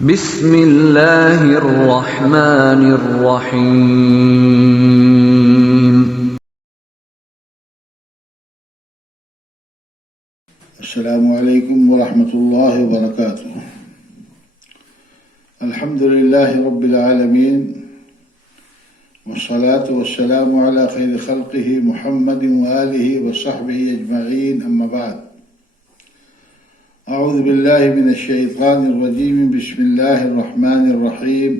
بسم اللہ الرحمن الرحیم۔ السلام علیکم ورحمۃ اللہ وبرکاتہ۔ الحمد للہ رب العالمین والصلاة والسلام علی خیر خلقہ محمد وآلہ وصحبہ اجمعین، اما بعد۔ اعوذ باللہ من الشیطان الرجیم، بسم اللہ الرحمن الرحیم۔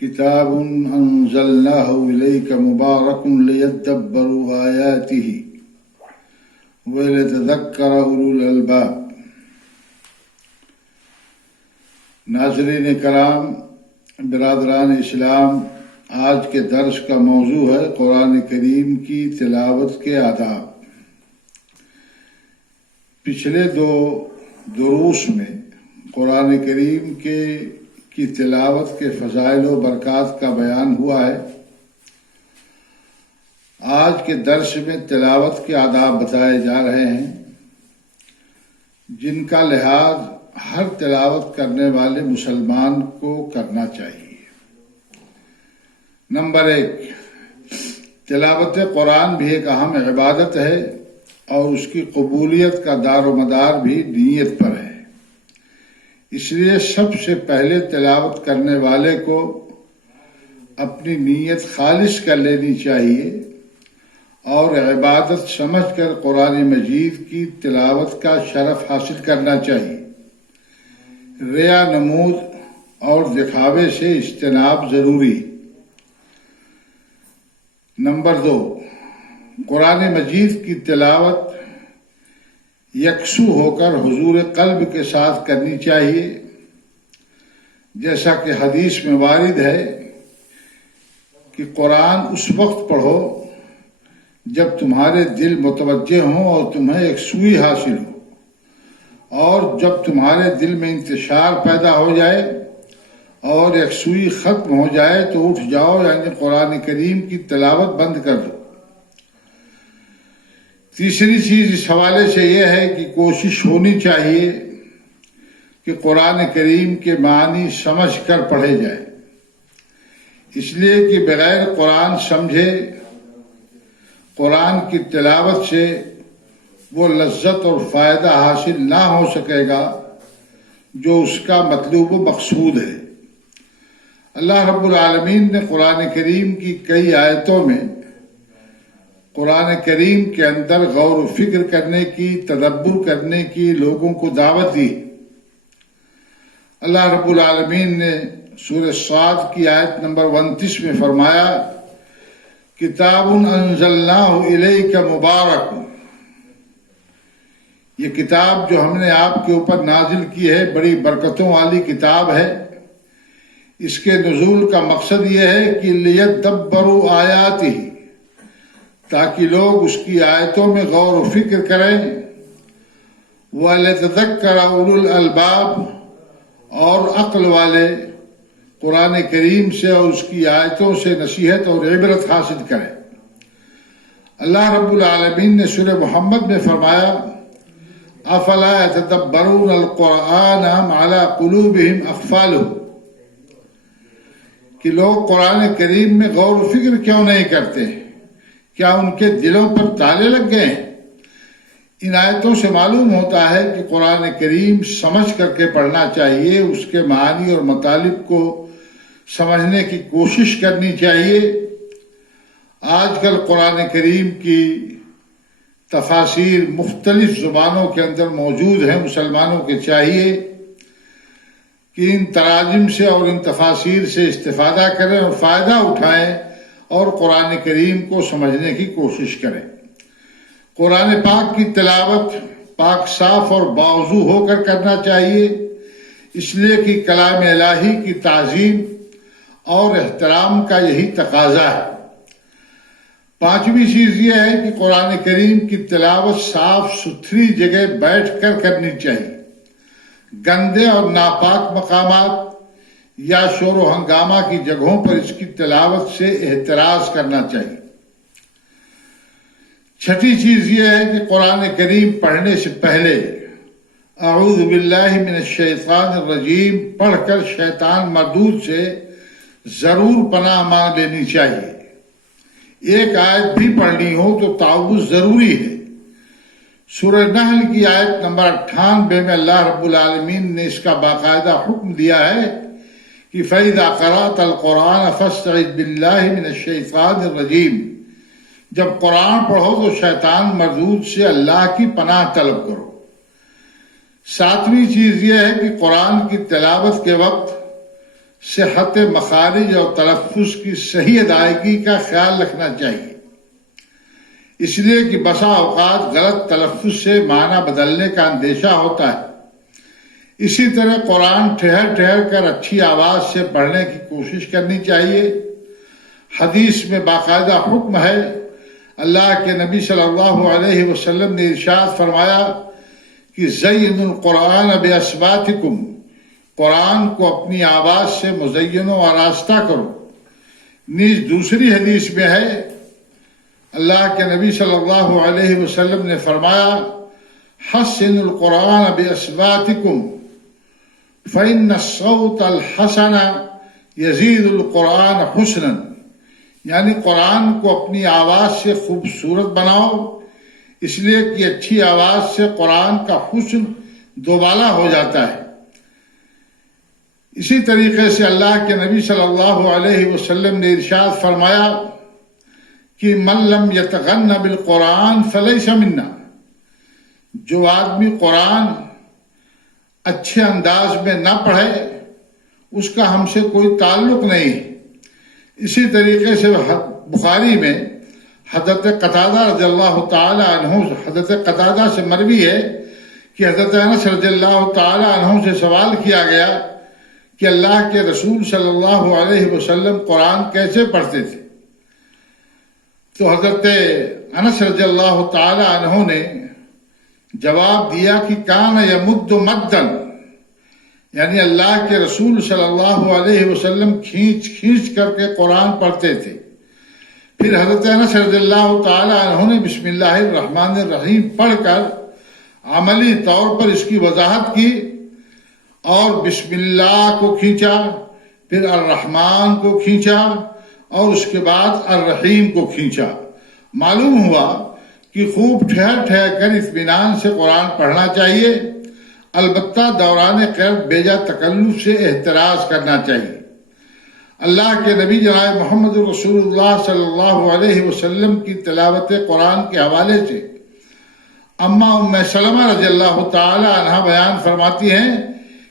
کتاب انزلناہ الیک مبارک لیدبروا آیاتہ وَلِيَتَذَكَّرَ أُولُو الْأَلْبَابِ۔ ناظرین کرام، برادران اسلام، آج کے درس کا موضوع ہے قرآن کریم کی تلاوت کے آداب۔ پچھلے دو دروس میں قرآن کریم کی تلاوت کے فضائل و برکات کا بیان ہوا ہے۔ آج کے درس میں تلاوت کے آداب بتائے جا رہے ہیں، جن کا لحاظ ہر تلاوت کرنے والے مسلمان کو کرنا چاہیے۔ نمبر 1، تلاوت قرآن بھی ایک اہم عبادت ہے اور اس کی قبولیت کا دار و مدار بھی نیت پر ہے۔ اس لیے سب سے پہلے تلاوت کرنے والے کو اپنی نیت خالص کر لینی چاہیے اور عبادت سمجھ کر قرآن مجید کی تلاوت کا شرف حاصل کرنا چاہیے۔ ریا، نمود اور دکھاوے سے اجتناب ضروری۔ نمبر 2، قرآن مجید کی تلاوت یکسو ہو کر حضور قلب کے ساتھ کرنی چاہیے، جیسا کہ حدیث میں وارد ہے کہ قرآن اس وقت پڑھو جب تمہارے دل متوجہ ہوں اور تمہیں یکسوئی حاصل ہو، اور جب تمہارے دل میں انتشار پیدا ہو جائے اور یکسوئی ختم ہو جائے تو اٹھ جاؤ، یعنی قرآن کریم کی تلاوت بند کر دو۔ تیسری چیز اس حوالے سے یہ ہے کہ کوشش ہونی چاہیے کہ قرآن کریم کے معنی سمجھ کر پڑھے جائیں، اس لیے کہ بغیر قرآن سمجھے قرآن کی تلاوت سے وہ لذت اور فائدہ حاصل نہ ہو سکے گا جو اس کا مطلوب و مقصود ہے۔ اللہ رب العالمین نے قرآن کریم کی کئی آیتوں میں قرآن کریم کے اندر غور و فکر کرنے کی، تدبر کرنے کی لوگوں کو دعوت دی۔ اللہ رب العالمین نے سورہ صاد کی آیت نمبر 29 میں فرمایا، کتاب انزلناہ الیک مبارک۔ یہ کتاب جو ہم نے آپ کے اوپر نازل کی ہے بڑی برکتوں والی کتاب ہے۔ اس کے نزول کا مقصد یہ ہے کہ لیدبروا آیاتہ، تاکہ لوگ اس کی آیتوں میں غور و فکر کریں، وَلِيَتَذَكَّرَ أُولُو الْأَلْبَابِ، اور عقل والے قرآن کریم سے اور اس کی آیتوں سے نصیحت اور عبرت حاصل کریں۔ اللہ رب العالمین نے سورہ محمد میں فرمایا، أَفَلَا يَتَدَبَّرُونَ الْقُرْآنَ أَمْ عَلَىٰ قُلُوبِهِمْ أَقْفَالُهُ، کہ لوگ قرآن کریم میں غور و فکر کیوں نہیں کرتے ہیں؟ کیا ان کے دلوں پر تالے لگ گئے ہیں؟ ان آیتوں سے معلوم ہوتا ہے کہ قرآن کریم سمجھ کر کے پڑھنا چاہیے، اس کے معانی اور مطالب کو سمجھنے کی کوشش کرنی چاہیے۔ آج کل قرآن کریم کی تفاسیر مختلف زبانوں کے اندر موجود ہیں۔ مسلمانوں کے چاہیے کہ ان تراجم سے اور ان تفاسیر سے استفادہ کریں اور فائدہ اٹھائیں اور قرآن کریم کو سمجھنے کی کوشش کریں۔ قرآن پاک کی تلاوت پاک صاف اور باوضو ہو کر کرنا چاہیے، اس لیے کہ کلام الہی کی تعظیم اور احترام کا یہی تقاضا ہے۔ پانچویں چیز یہ ہے کہ قرآن کریم کی تلاوت صاف ستھری جگہ بیٹھ کر کرنی چاہیے۔ گندے اور ناپاک مقامات یا شور و ہنگامہ کی جگہوں پر اس کی تلاوت سے احتراز کرنا چاہیے۔ چھٹی چیز یہ ہے کہ قرآن کریم پڑھنے سے پہلے اعوذ باللہ من الشیطان الرجیم پڑھ کر شیطان مردود سے ضرور پناہ مانگ لینی چاہیے۔ ایک آیت بھی پڑھنی ہو تو تعوذ ضروری ہے۔ سورہ نحل کی آیت نمبر 98 میں اللہ رب العالمین نے اس کا باقاعدہ حکم دیا ہے کہ فَإِذَا قَرَأْتَ الْقُرْآنَ فَاسْتَعِذْ بِاللَّهِ مِنَ الشَّيْطَانِ الرَّجِيمِ، جب قرآن پڑھو تو شیطان مردود سے اللہ کی پناہ طلب کرو۔ ساتویں چیز یہ ہے کہ قرآن کی تلاوت کے وقت صحت مخارج اور تلفظ کی صحیح ادائیگی کا خیال رکھنا چاہیے، اس لیے کہ بسا اوقات غلط تلفظ سے معنی بدلنے کا اندیشہ ہوتا ہے۔ اسی طرح قرآن ٹھہر ٹھہر کر اچھی آواز سے پڑھنے کی کوشش کرنی چاہیے۔ حدیث میں باقاعدہ حکم ہے، اللہ کے نبی صلی اللہ علیہ وسلم نے ارشاد فرمایا کہ زین القرآن باصواتکم، قرآن کو اپنی آواز سے مزین و آراستہ کرو۔ نیز دوسری حدیث میں ہے، اللہ کے نبی صلی اللہ علیہ وسلم نے فرمایا حسن القرآن باصواتکم فإن الصوت الحسن یزید القرآن حسنا، یعنی قرآن کو اپنی آواز سے خوبصورت بناؤ، اس لیے کہ اچھی آواز سے قرآن کا حسن دوبالا ہو جاتا ہے۔ اسی طریقے سے اللہ کے نبی صلی اللہ علیہ وسلم نے ارشاد فرمایا کہ من لم یتغن بالقرآن فلیس منا، جو آدمی قرآن اچھے انداز میں نہ پڑھے اس کا ہم سے کوئی تعلق نہیں ہے۔ اسی طریقے سے بخاری میں حضرت قتادہ رضی اللہ تعالی عنہ، حضرت قتادہ سے مروی ہے کہ حضرت انس رضی اللہ تعالی عنہ سے سوال کیا گیا کہ اللہ کے رسول صلی اللہ علیہ وسلم قرآن کیسے پڑھتے تھے؟ تو حضرت انس رضی اللہ تعالی عنہ نے جواب دیا کہ کان یمد مدن، یعنی اللہ کے رسول صلی اللہ علیہ وسلم کھینچ کھینچ کر کے قرآن پڑھتے تھے۔ پھر حضرت انس رضی اللہ تعالی عنہ نے بسم اللہ الرحمن الرحیم پڑھ کر عملی طور پر اس کی وضاحت کی اور بسم اللہ کو کھینچا، پھر الرحمن کو کھینچا اور اس کے بعد الرحیم کو کھینچا۔ معلوم ہوا کہ خوب ٹھہر ٹھہر کر اطمینان سے قرآن پڑھنا چاہیے، البتہ دوران قرأت بیجا تکلف سے احتراز کرنا چاہیے۔ اللہ کے نبی جناب محمد رسول اللہ صلی اللہ علیہ وسلم کی تلاوت قرآن کے حوالے سے اماں ام سلمہ رضی اللہ تعالی عنہ بیان فرماتی ہیں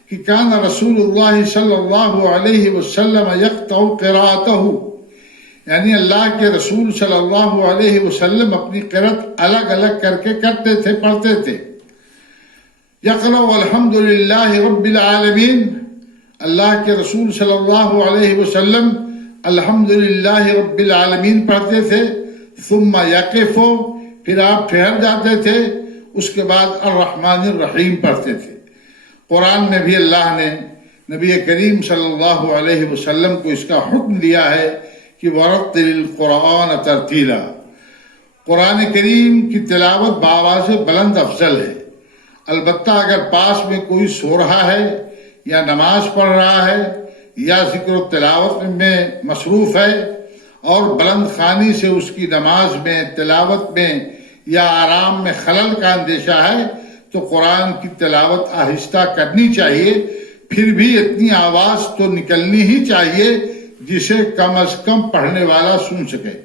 کہ کان رسول اللہ صلی اللہ علیہ وسلم یقطع قراءتہ، یعنی اللہ کے رسول صلی اللہ علیہ وسلم اپنی قرأت الگ الگ کر کے کرتے تھے، پڑھتے تھے۔ یقرأ الحمد للہ رب العالمین، اللہ کے رسول صلی اللہ علیہ وسلم الحمد للہ رب العالمین پڑھتے تھے، ثم یقف، پھر آپ ٹھہر جاتے تھے، اس کے بعد الرحمن الرحیم پڑھتے تھے۔ قرآن میں بھی اللہ نے نبی کریم صلی اللہ علیہ وسلم کو اس کا حکم دیا ہے کہ وَرَتِّلِ الْقُرْآنَ تَرْتِيلًا، قرآن کریم کی تلاوت بآواز بلند افضل ہے۔ البتہ اگر پاس میں کوئی سو رہا ہے یا نماز پڑھ رہا ہے یا ذکر و تلاوت میں مصروف ہے اور بلند خوانی سے اس کی نماز میں، تلاوت میں یا آرام میں خلل کا اندیشہ ہے تو قرآن کی تلاوت آہستہ کرنی چاہیے، پھر بھی اتنی آواز تو نکلنی ہی چاہیے جسے کم از کم پڑھنے والا سن سکے۔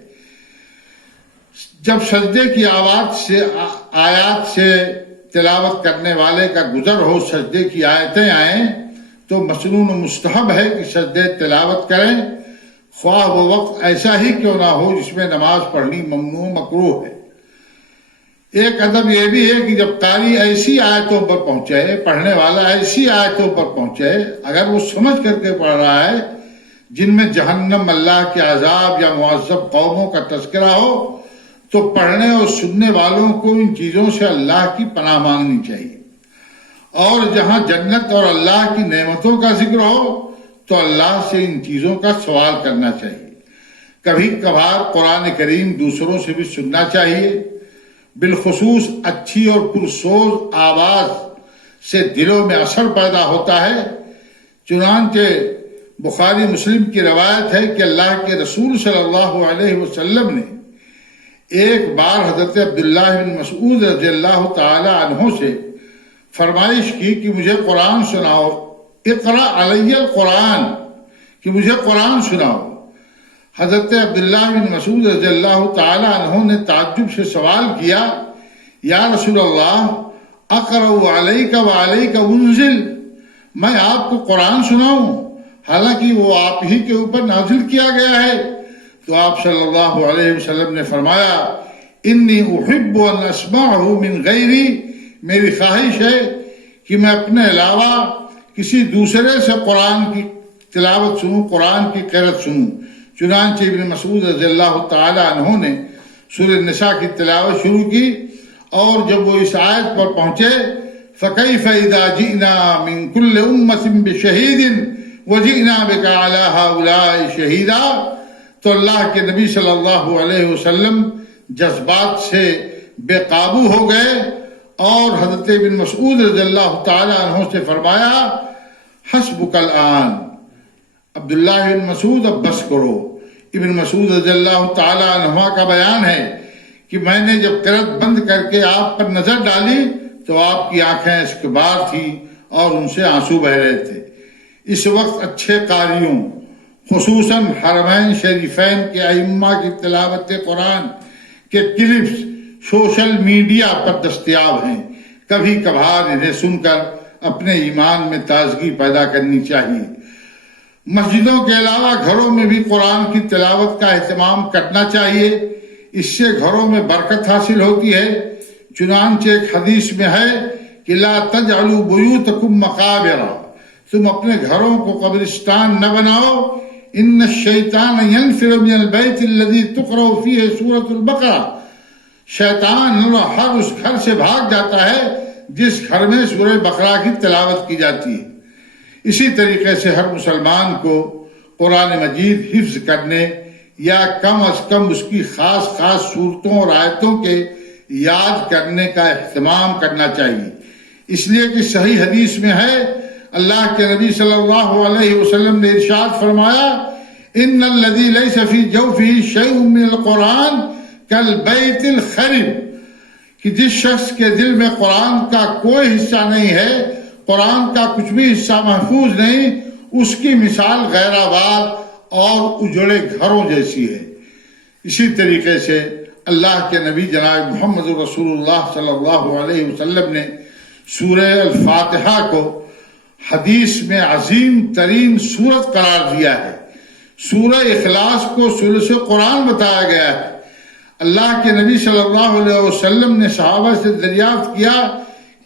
جب سجدے کی آیات سے تلاوت کرنے والے کا گزر ہو، سجدے کی آیتیں آئیں تو مسنون و مستحب ہے کہ سجدے تلاوت کریں، خواہ وہ وقت ایسا ہی کیوں نہ ہو جس میں نماز پڑھنی ممنوع مکروہ ہے۔ ایک ادب یہ بھی ہے کہ جب قاری ایسی آیتوں پر پہنچے، پڑھنے والا ایسی آیتوں پر پہنچے، اگر وہ سمجھ کر کے پڑھ رہا ہے جن میں جہنم، اللہ کے عذاب یا معذب قوموں کا تذکرہ ہو، تو پڑھنے اور سننے والوں کو ان چیزوں سے اللہ کی پناہ مانگنی چاہیے، اور جہاں جنت اور اللہ کی نعمتوں کا ذکر ہو تو اللہ سے ان چیزوں کا سوال کرنا چاہیے۔ کبھی کبھار قرآن کریم دوسروں سے بھی سننا چاہیے، بالخصوص اچھی اور پرسوز آواز سے دلوں میں اثر پیدا ہوتا ہے۔ چنانچہ بخاری مسلم کی روایت ہے کہ اللہ کے رسول صلی اللہ علیہ وسلم نے ایک بار حضرت عبداللہ بن مسعود رضی اللہ تعالی عنہ سے فرمائش کی کہ مجھے قرآن سناؤ، اقرأ علی القرآن، کہ مجھے قرآن سناؤ۔ حضرت عبداللہ بن مسعود رضی اللہ تعالی عنہ نے تعجب سے سوال کیا، یا رسول اللہ، اقرأ علیک وعلیک انزل، میں آپ کو قرآن سناؤں حالانکہ وہ آپ ہی کے اوپر نازل کیا گیا ہے؟ تو آپ صلی اللہ علیہ وسلم نے فرمایا، انی احب ان اسمعہ من غیری، میری خواہش ہے کہ میں اپنے علاوہ کسی دوسرے سے قرآن کی تلاوت سنوں، قرآن کی قرأت سنوں۔ چنانچہ ابن مسعود رضی اللہ تعالی عنہ نے سورہ النساء کی تلاوت شروع کی، اور جب وہ اس آیت پر پہنچے، فَكَيْفَ إِذَا جِئْنَا مِن كُلِّ أُمَّةٍ بِشَهِيدٍ وَجِئْنَا بِكَ عَلَى هَؤُلَاءِ شَهِيدًا، تو اللہ کے نبی صلی اللہ علیہ وسلم جذبات سے بے قابو ہو گئے اور حضرت ابن مسعود رضی اللہ تعالی عنہ سے فرمایا، حسبک الآن، عبداللہ بن مسعود اب بس کرو۔ ابن مسعود رضی اللہ تعالی عنہ کا بیان ہے کہ میں نے جب قرأت بند کر کے آپ پر نظر ڈالی تو آپ کی آنکھیں اشکبار تھیں اور ان سے آنسو بہ رہے تھے۔ اس وقت اچھے قاریوں، خصوصاً حرمین شریفین کے ائمہ کی تلاوت قرآن کے کلپس سوشل میڈیا پر دستیاب ہیں، کبھی کبھار انہیں سن کر اپنے ایمان میں تازگی پیدا کرنی چاہیے۔ مسجدوں کے علاوہ گھروں میں بھی قرآن کی تلاوت کا اہتمام کرنا چاہیے، اس سے گھروں میں برکت حاصل ہوتی ہے۔ چنانچہ ایک حدیث میں ہے کہ لا تجعلوا بیوتکم مقابر، تم اپنے گھروں کو قبرستان نہ بناؤ، ان الشیطان ینفر من البیت الذی تقرأ فیہ سورۃ البقرہ، شیطان ہر اس گھر سے بھاگ جاتا ہے جس گھر میں سورہ بقرہ کی تلاوت کی جاتی ہے۔ اسی طریقے سے ہر مسلمان کو قرآن مجید حفظ کرنے یا کم از کم اس کی خاص صورتوں اور آیتوں کے یاد کرنے کا اہتمام کرنا چاہیے، اس لیے کہ صحیح حدیث میں ہے، اللہ کے نبی صلی اللہ علیہ وسلم نے ارشاد فرمایا، ان الذی لیس فی جوفہ شیء من القرآن کالبیت الخرب، کہ جس شخص کے دل میں قرآن کا کوئی حصہ نہیں ہے، قرآن کا کچھ بھی حصہ محفوظ نہیں، اس کی مثال غیر آباد اور اجڑے گھروں جیسی ہے۔ اسی طریقے سے اللہ کے نبی جناب محمد رسول اللہ صلی اللہ علیہ وسلم نے سورہ الفاتحہ کو حدیث میں عظیم ترین سورت قرار دیا ہے۔ سورہ اخلاص کو ثلث قرآن بتایا گیا ہے۔ اللہ کے نبی صلی اللہ علیہ وسلم نے صحابہ سے دریافت کیا،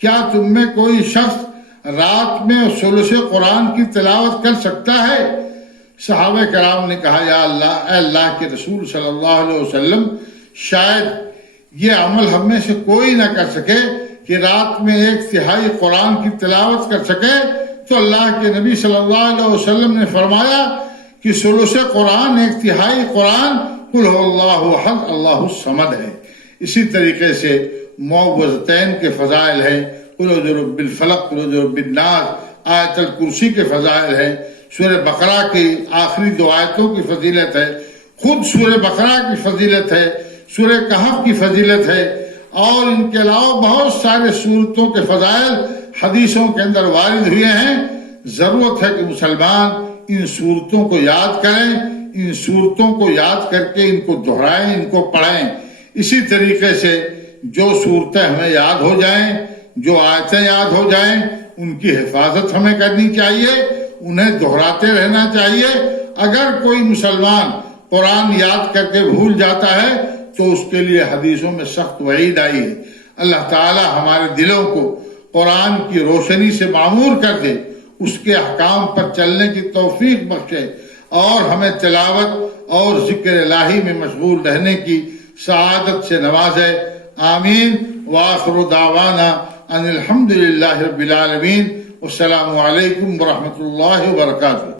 کیا تم میں کوئی شخص رات میں ثلث قرآن کی تلاوت کر سکتا ہے؟ صحابہ کرام نے کہا، یا اللہ، اے اللہ کے رسول صلی اللہ علیہ وسلم، شاید یہ عمل ہم میں سے کوئی نہ کر سکے کہ رات میں 1/3 قرآن کی تلاوت کر سکے۔ تو اللہ کے نبی صلی اللہ علیہ وسلم نے فرمایا کہ ثلث قرآن 1/3 قرآن قل هو اللہ احد اللہ الصمد ہے۔ اسی طریقے سے معوذتین کے فضائل ہیں، قل اعوذ برب الفلق، قل اعوذ برب الناس، آیت الکرسی کے فضائل ہیں، سورہ بقرہ کی آخری 2 آیتوں کی فضیلت ہے، خود سورہ بقرہ کی فضیلت ہے، سورہ کہف کی فضیلت ہے، اور ان کے علاوہ بہت سارے سورتوں کے فضائل حدیثوں کے اندر وارد ہوئے ہیں۔ ضرورت ہے کہ مسلمان ان سورتوں کو یاد کریں، ان سورتوں کو یاد کر کے ان کو دہرائیں، ان کو پڑھیں۔ اسی طریقے سے جو صورتیں ہمیں یاد ہو جائیں، جو آیتیں یاد ہو جائیں، ان کی حفاظت ہمیں کرنی چاہیے، انہیں دہراتے رہنا چاہیے۔ اگر کوئی مسلمان قرآن یاد کر کے بھول جاتا ہے تو اس کے لیے حدیثوں میں سخت وعید آئی ہے۔ اللہ تعالی ہمارے دلوں کو قرآن کی روشنی سے معمور کر دے، اس کے احکام پر چلنے کی توفیق بخشے، اور ہمیں تلاوت اور ذکر الہی میں مشغول رہنے کی سعادت سے نوازے۔ آمین۔ وآخر دعوانا ان الحمد للہ رب العالمین۔ والسلام علیکم ورحمۃ اللہ وبرکاتہ۔